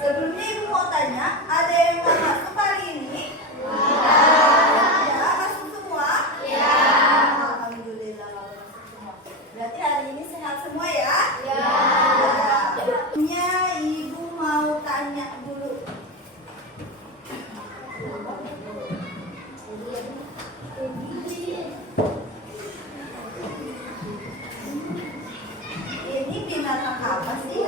Sebelumnya Ibu mau tanya, ada yang mau masuk hari ini? Ya, masuk semua? Ya. Alhamdulillah masuk semua. Berarti hari ini sehat semua ya? Ya. Ibu mau tanya dulu. Ini binatang apa sih?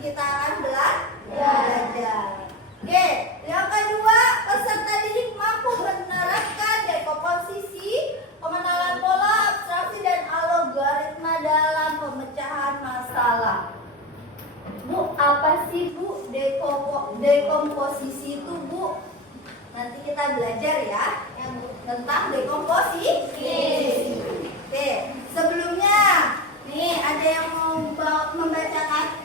Kita akan belajar. Oke, yang kedua, peserta didik mampu menerapkan dekomposisi, pengenalan pola, abstraksi, dan algoritma dalam pemecahan masalah. Bu, apa sih Bu dekomposisi itu Bu? Nanti kita belajar ya tentang dekomposisi. Oke, sebelumnya nih ada yang mau membacakan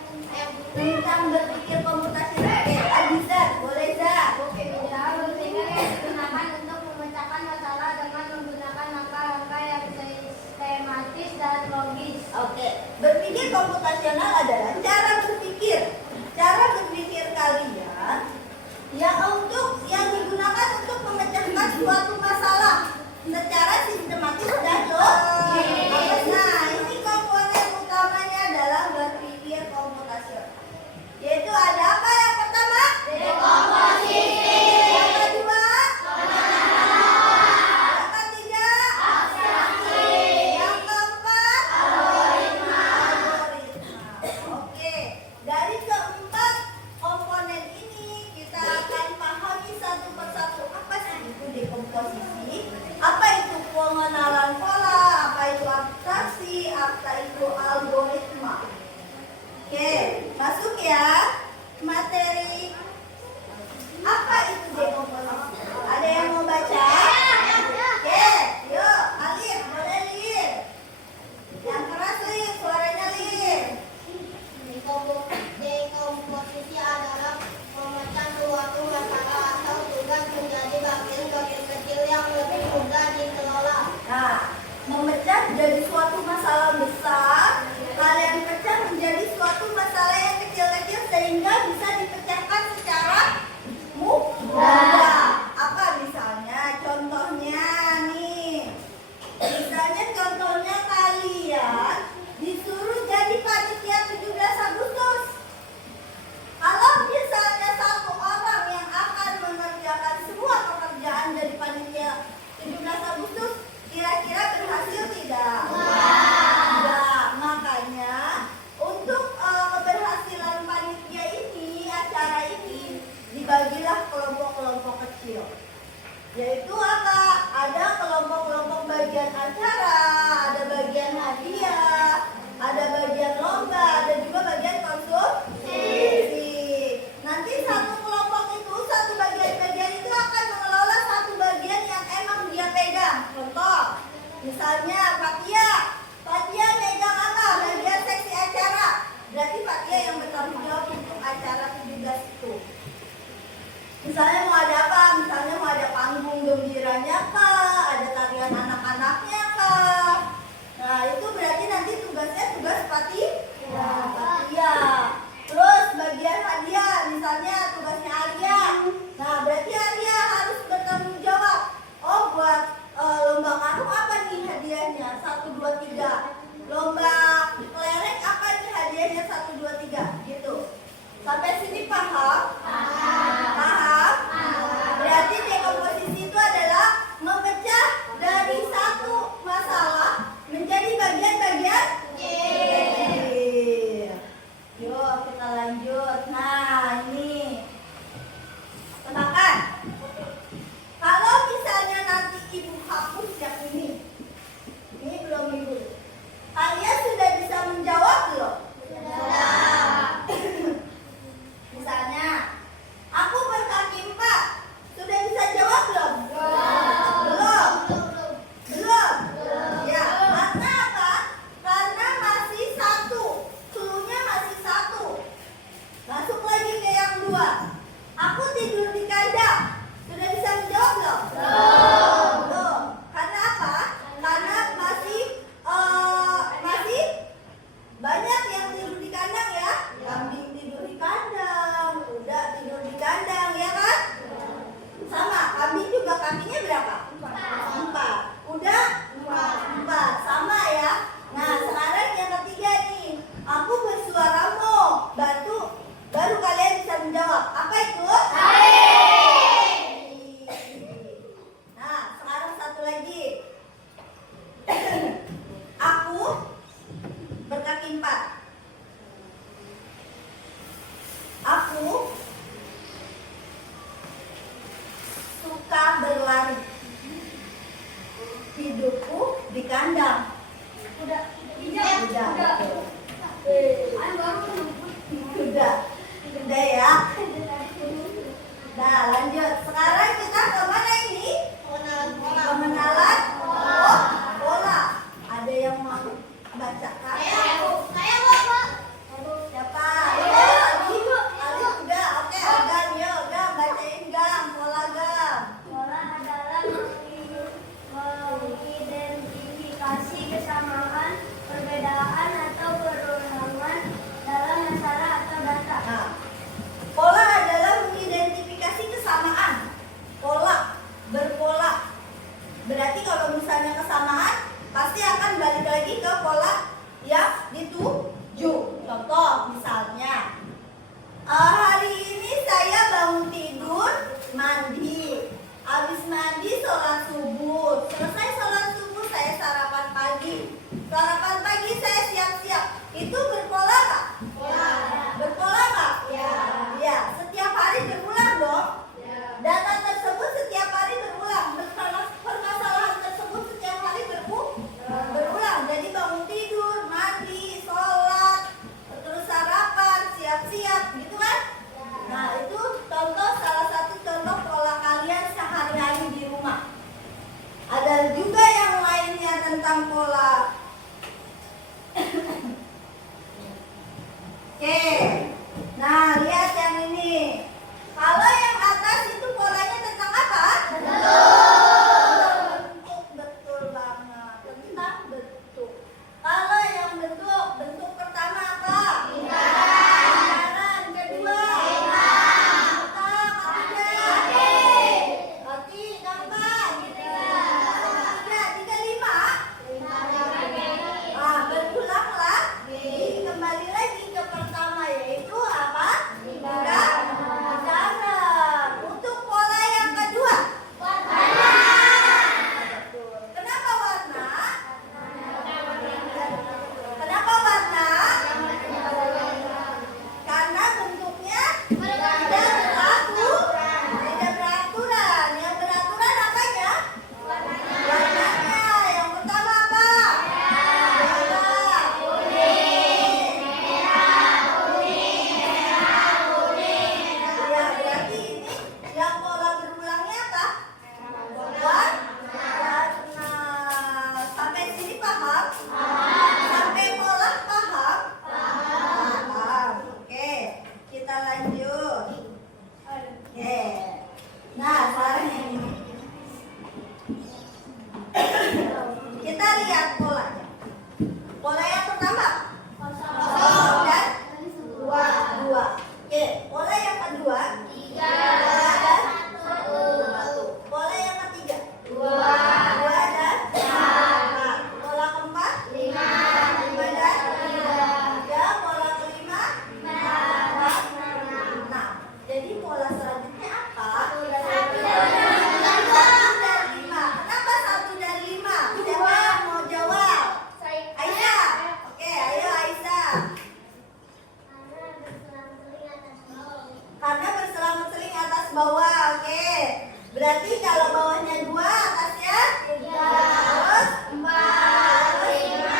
tentang berpikir komputasional. Adiza, boleh Za? Oke, ya, berpikir yang digunakan untuk memecahkan masalah dengan menggunakan langkah-langkah yang sistematis dan logis. Oke, berpikir komputasional adalah cara berpikir kalian yang digunakan untuk memecahkan suatu masalah secara sistematis dan logis. Nah, ini komponen utamanya adalah berpikir komputasional. Yaitu ada apa yang pertama? Dekomposisi. Yang kedua? Yang ketiga? Abstraksi. Yang keempat? Algoritma. Oke, dari keempat komponen ini kita akan pahami satu persatu apa sih itu dekomposisi. Misalnya mau ada apa? Misalnya mau ada panggung gembiranya kah? Ada tarian anak-anaknya kah? Nah, itu berarti nanti tugasnya tugas panitia. Terus bagian hadiah, misalnya tugasnya Arya. Nah, berarti Arya harus bertanggung jawab. Oh, buat lomba karung apa nih hadiahnya? 1, 2, 3. Lomba kelereng apa nih hadiahnya? 1, 2, 3. Gitu. Sampai sini paham? Paham? Berarti dekomposisi itu adalah memecah dari satu masalah menjadi bagian-bagian kecil. Yuk kita lanjut. Nah, ini tebakan. Kalau misalnya nanti ibu hapus yang ini belum ibu. Kalian sudah bisa menjawab belum? Sudah. Misalnya, aku berkaki 4. Sudah bisa jawab belum? Belum. Belum. Ya, karena apa? Karena masih 1. Cluenya masih 1. Masuk lagi ke yang 2. Aku tidur di kandang. Sudah bisa menjawab belum? Belum. Karena apa? Karena masih banyak yang tidur di kandang ya. Kambing tidur di kandang, kuda tidur di kandang, ya kan? Sama, kambing juga kakinya berapa? 4. Kuda 4. Sama ya. Nah, sekarang yang ketiga nih. Aku bersuara mo, batu. Baru kalian bisa menjawab. Apa itu? Nah, sekarang satu lagi. Aku berkaki 4. Aku suka berlari. Hidupku di kandang. Kuda. Udah ya. Nah, lanjut. Sekarang kita ke mana ini? Pengenalan pola. Ada yang mau baca kan? Saya Pak. Siapa? Ali udah. Oke, Agam, yuk Gam, bacain Gam, pola Gam. Pola adalah mengidentifikasi kesamaan, perbedaan atau perubahan dalam masalah atau data. Nah, pola adalah mengidentifikasi kesamaan. Pola, berpola. Berarti kalau misalnya kesamaan, pasti akan balik lagi ke pola yang dituju. Contoh misalnya, hari ini saya bangun tidur, mandi. Habis mandi sholat subuh. Selesai sholat subuh saya sarapan pagi. Sarapan pagi saya siap-siap. Itu berpola nggak? Berpola nggak? Ya. Setiap hari berulang dong. Data tersebut setiap hari berulang. Permasalahan tersebut setiap hari berulang. Jadi bangun tidur, mandi, sholat, terus sarapan, siap-siap, gitu kan? Nah, itu contoh, salah satu contoh pola kalian sehari-hari di rumah. Ada juga yang lainnya tentang pola. Oke. Nah, lihat yang ini. Kalau yang atas itu polanya tentang apa? Bentuk, betul banget. Tentang bentuk. Kalau yang bentuk pertama apa? Lingkaran. Kedua? Kaki. Keempat? Tiga, 5? bawah, oke. Berarti kalau bawahnya 2, atasnya 3, terus 4, terus 5,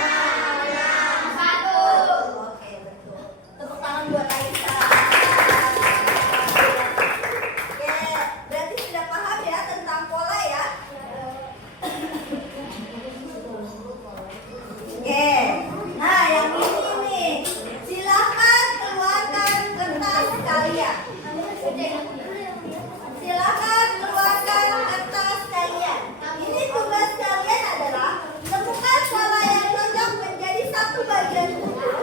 6, 1. Oke, betul. Tepuk tangan buat Aisyah. Oke, berarti sudah paham ya tentang pola ya? Oke. Nah, yang ini nih. Silakan keluarkan kertas kalian. Silakan keluarkan kertas kalian. Ini tugas kalian adalah temukan pola yang cocok menjadi satu bagian utuh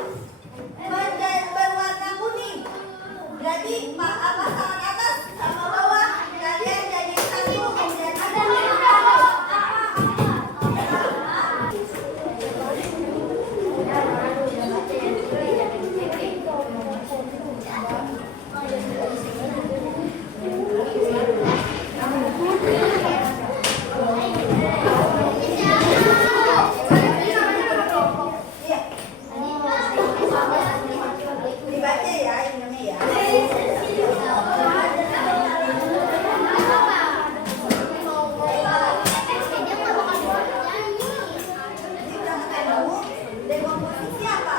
berwarna kuning. Berarti pasangan atas sama bawah kalian jadi satu menjadi dibaca ya ini ya. Dekomposisi apa?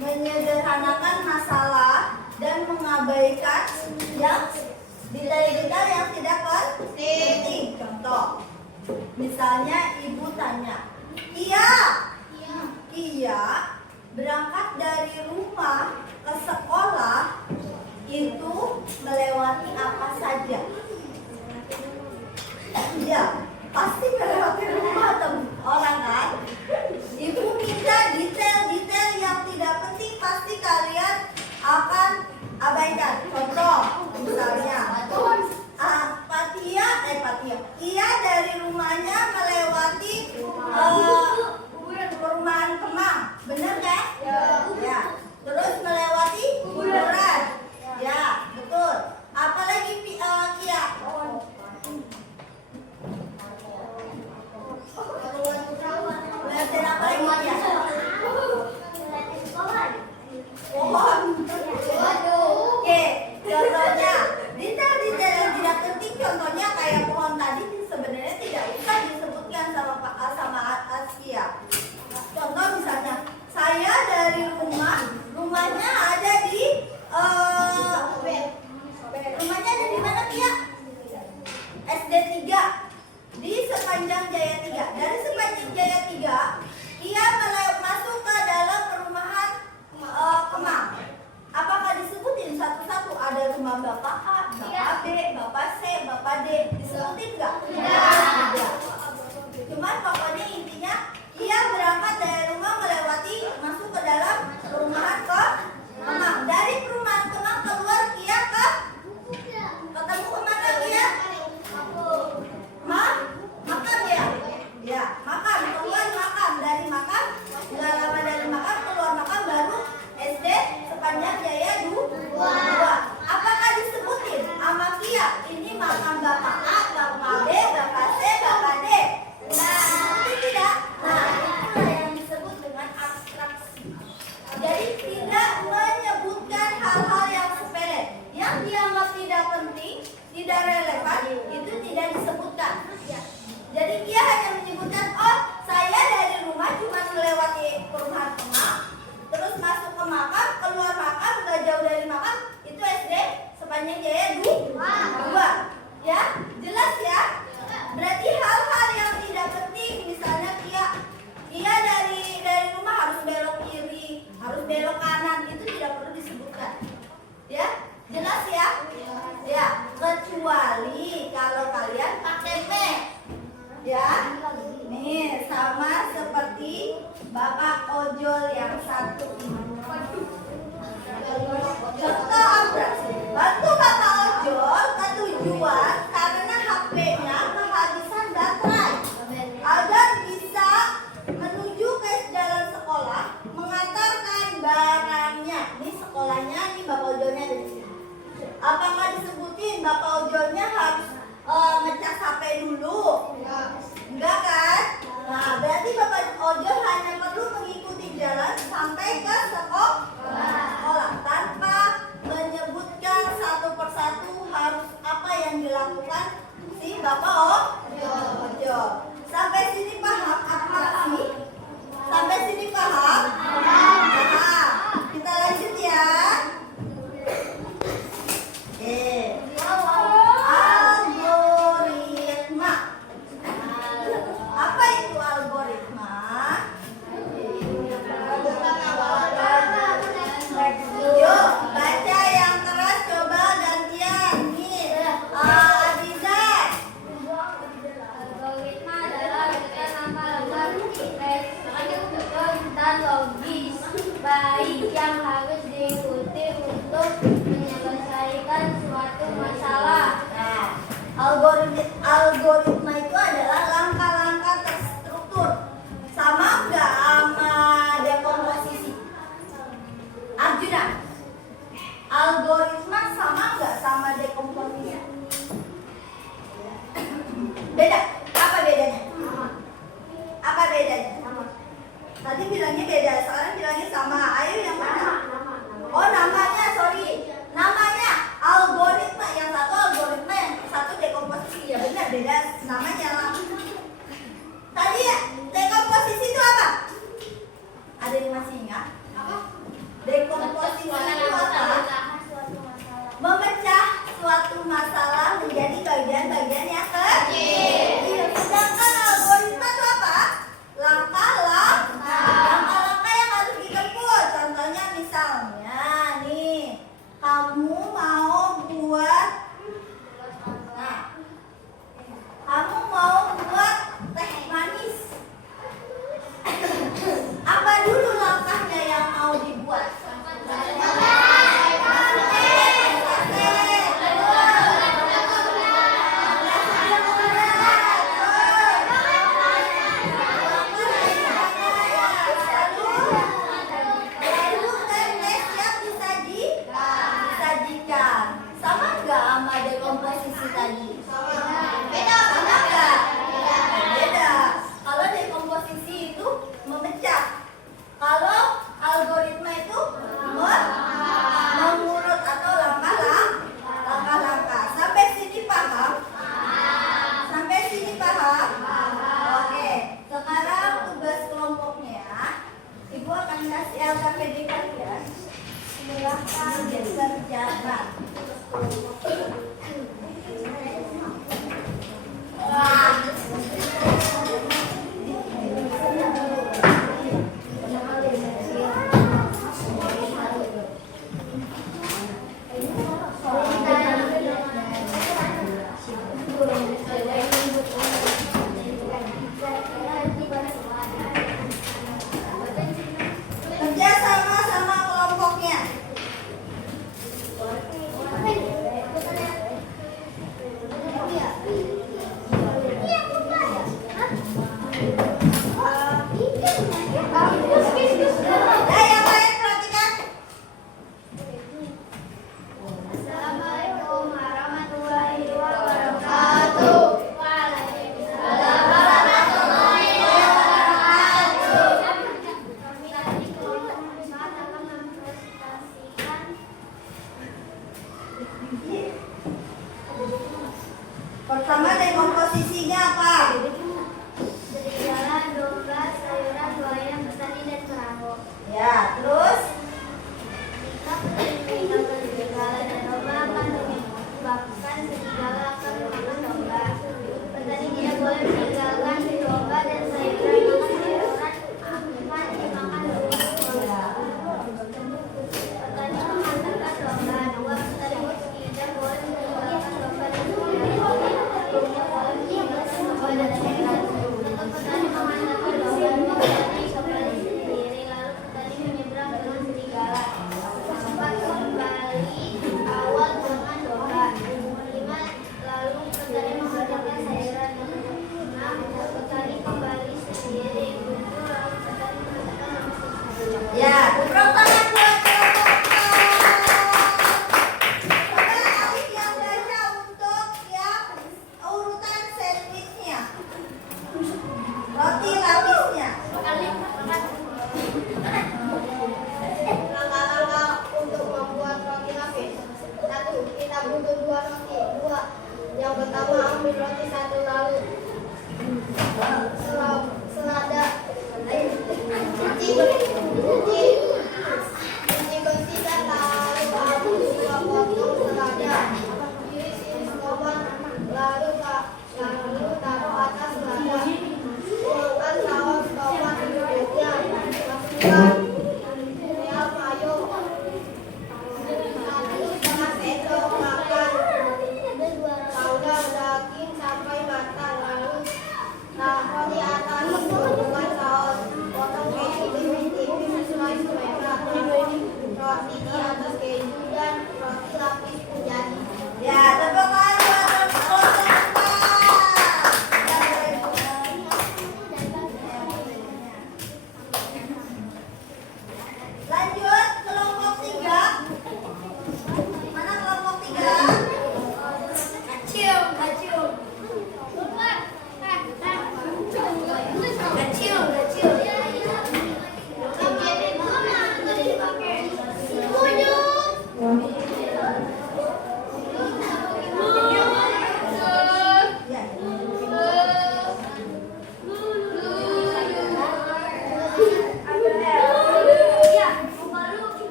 Menyederhanakan masalah dan mengabaikan yang detail-detail yang tidak penting. Contoh, misalnya ibu tanya, Iya berangkat dari rumah ke sekolah itu melewati apa saja? Iya, pasti melewati rumah orang kan? Ibu minta detail-detail yang tidak penting pasti kalian akan abaikan. Contoh, misalnya Ia dari rumahnya melewati perumahan Kemang, bener kan? Ya. Terus melewati kuburan. Ya, betul. Apalagi Kia? belok kanan itu tidak perlu disebutkan. Ya, jelas ya? Ya, kecuali kalau kalian pakai P. Ya, nih sama seperti Bapak ojol yang satu ini. Contoh operasi. Bantu Bapak ojol ke tujuan karena HP-nya kehabisan baterai. Agar bisa menuju ke jalan sekolah, mengantarkan barangnya. Ini sekolahnya, ini Bapak ojolnya ada di sini. Apakah disebutin Bapak ojolnya harus ngecas HP dulu? Enggak kan? Nah, berarti Bapak ojol hanya perlu mengikuti jalan sampai ke sekolah tanpa menyebutkan satu persatu harus apa yang dilakukan si Bapak ojol. Sampai sini paham apa sih? Sampai sini paham? Paham. Kita lanjut ya. Algoritma. Apa itu algoritma? Yuk, baca yang keras, coba gantian. Nih, Adizat. Algoritma adalah langkah-langkah dan logis baik yang harus diikuti untuk menyelesaikan suatu masalah. Nah, algoritma itu adalah langkah-langkah terstruktur. Sama enggak sama dekomposisi? Arjuna, algoritma sama enggak sama dekomposisi? Beda. Apa bedanya? Apa bedanya? Tadi bilangnya beda, sekarang bilangnya sama. Ayo yang mana? Oh, namanya, sorry. Namanya algoritma. Yang satu algoritma, yang satu dekomposisi. Ya benar, beda namanya lah. Tadi ya, dekomposisi itu apa? Ada yang masih ingat? Dekomposisi itu apa? Memecah suatu masalah menjadi bagian-bagian yang kecil. Sedangkan algoritma itu apa? Langkah-langkah yang harus ditempuh. Contohnya misalnya nih, kamu mau buat teh manis. Apa dulu langkahnya yang mau dibuat? LKPD kalian silahkan dikerjakan. Kerja sama kelompoknya.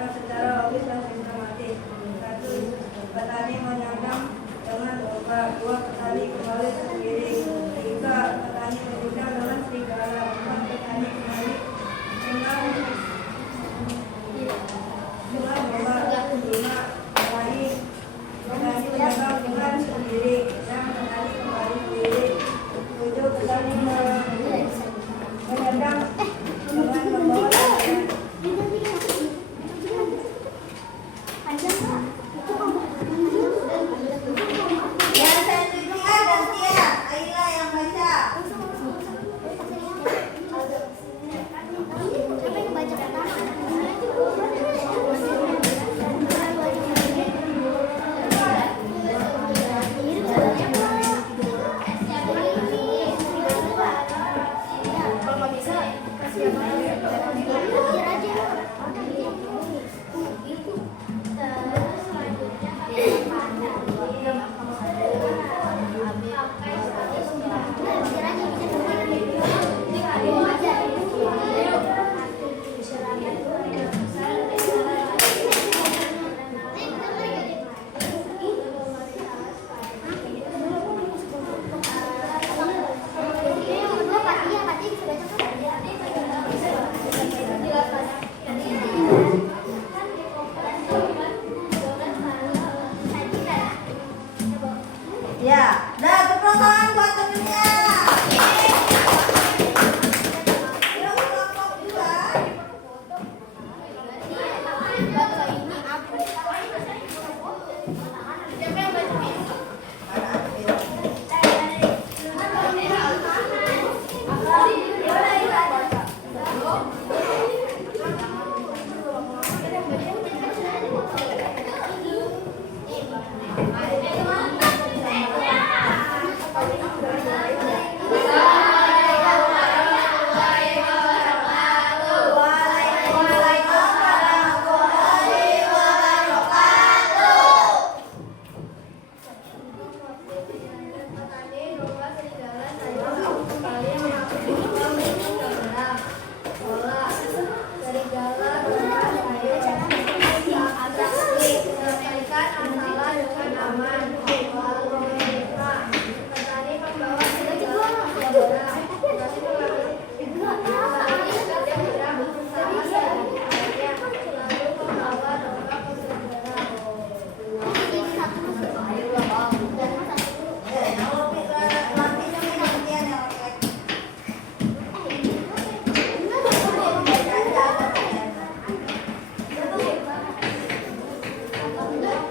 dikerjakan secara logis dan sistematis. 1. Petani menanam dengan lomba. 2. Petani kembali sendiri. 3. Petani menyiram dengan serigala. 4. Petani kembali dengan lomba. 5. Petani menanam dengan sendiri. 6. Petani kembali sendiri. 7. Petani menendang dengan membawa tanaman. Yang saya tunjukkan gantian. Ayolah yang baca. Ya, dah tepuk tangan buat temennya. Yuk kelompok 2.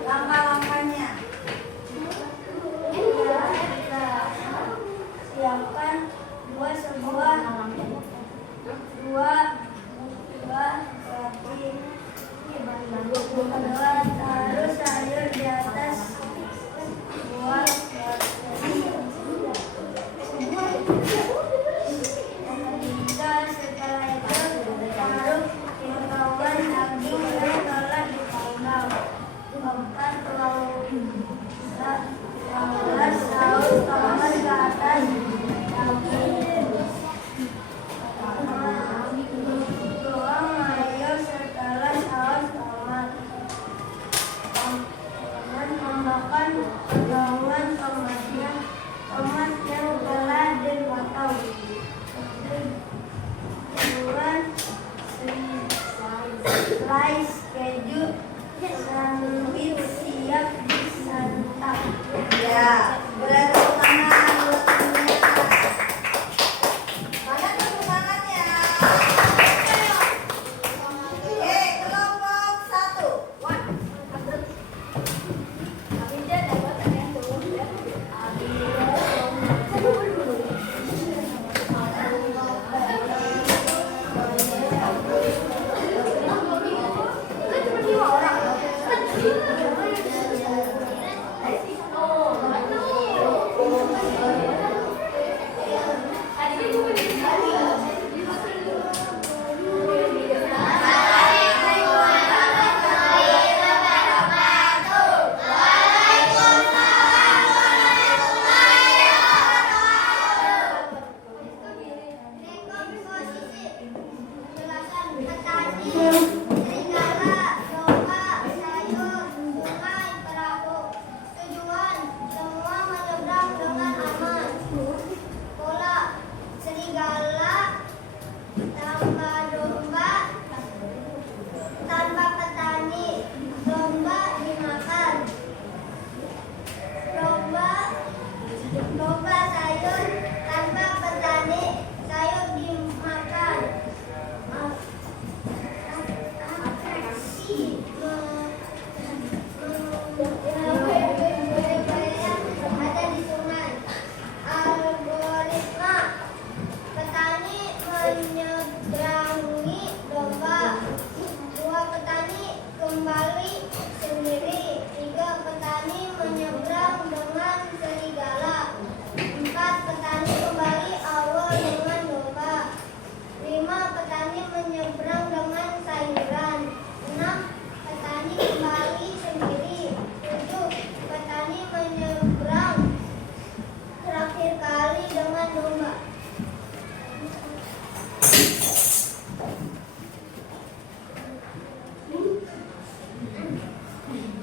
Langkah-langkahnya. Siapkan sebuah taruh sayur di atas buah setelah itu taruh potongan daging yang telah dipanggang. 4. Tuangkan saus tomat ke atas daging. Tuang mayo setelah saus tomat. Tambahkan potongan tomat yang telah dipotong. Buat slice keju. Sandwich siap disantap. Ya, boleh tepuk tangan buat temennya. Mana tepuk tangannya? Oke, kelompok 1.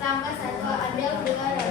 Kita angkat satu, ambil dua,